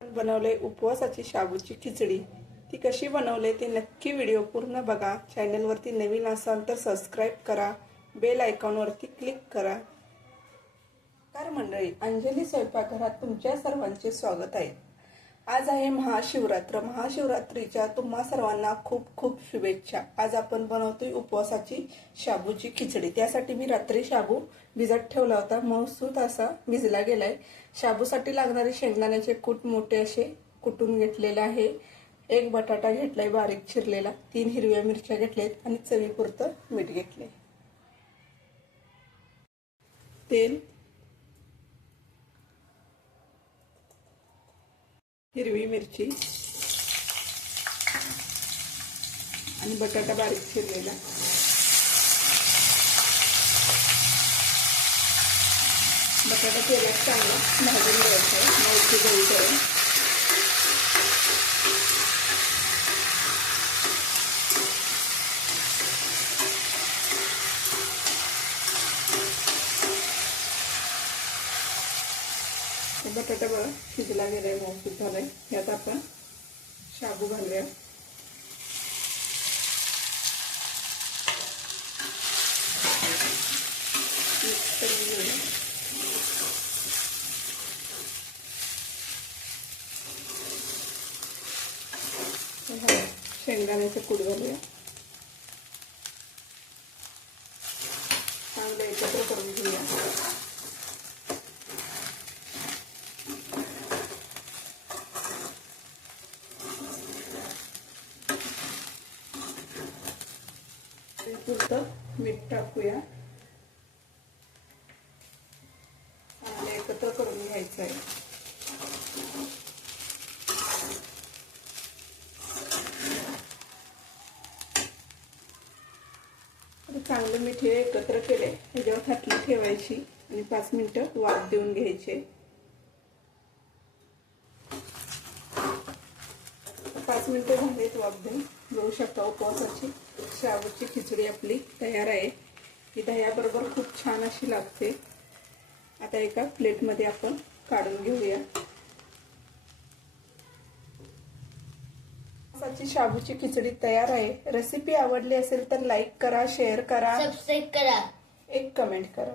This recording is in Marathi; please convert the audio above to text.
बनवले उपवासाची शाबूची खिचडी। ती कशी बनवले ते नक्की व्हिडिओ पूर्ण बघा। चॅनलवरती नवीन असाल तर सबस्क्राइब करा, बेल आयकॉनवरती क्लिक करा। नमस्कार मंडळी, अंजली स्वयंपाकघरात तुमच्या सर्वांचे स्वागत आहे। आज आहे महाशिवरात्र। महाशिवरात्रीच्या तुम्हा सर्वांना खूप खूप शुभेच्छा। आज आपण बनवतोय उपवासाची शाबूची खिचडी। त्यासाठी मी रात्री शाबू भिजत ठेवला होता, मऊसूत असा भिजला गेलाय। शाबूसाठी लागणारे शेंगदाण्याचे कूट मोठे असे कुटून घेतलेले आहे। एक बटाटा घेतलाय बारीक चिरलेला, 3 हिरव्या मिरच्या घेतल्यात आणि चवीपुरतं मीठ घेतले। तेल, हिरवी मिरची आणि बटाटा बारीक चिरलेला। बटाटा तेलात चांगला भाजून घ्यायचा आहे, मऊची गळी करून। बटाटा बघा शिजला गेलाय, मऊसूत झालाय। यात आपण शाबू घालूया। मिक्स करून घेऊया। शेंगदाण्याचे कूट घालूया, चांगलं एकत्र करून घेऊया। पुरतं मीठ टाकूया, चांगलं एकत्र करून घ्यायचं आहे। चांगलं मीठ हे एकत्र केले, ह्याच्यावर थाटली ठेवायची आणि 5 मिनिटं वाफ देऊन घ्यायचे। 5 मिनिटं झालेत वाफ देऊन, बघू शकता उपवासाची शाबूची खिचडी आपली तयार आहे। ही दह्याबरोबर खूप छान अशी लागते। आता एका प्लेटमध्ये आपण काढून घेऊया। उपवासाची शाबूची खिचडी तयार आहे। रेसिपी आवडली असेल तर लाईक करा, शेअर करा, सबस्क्राइब करा, एक कमेंट करा।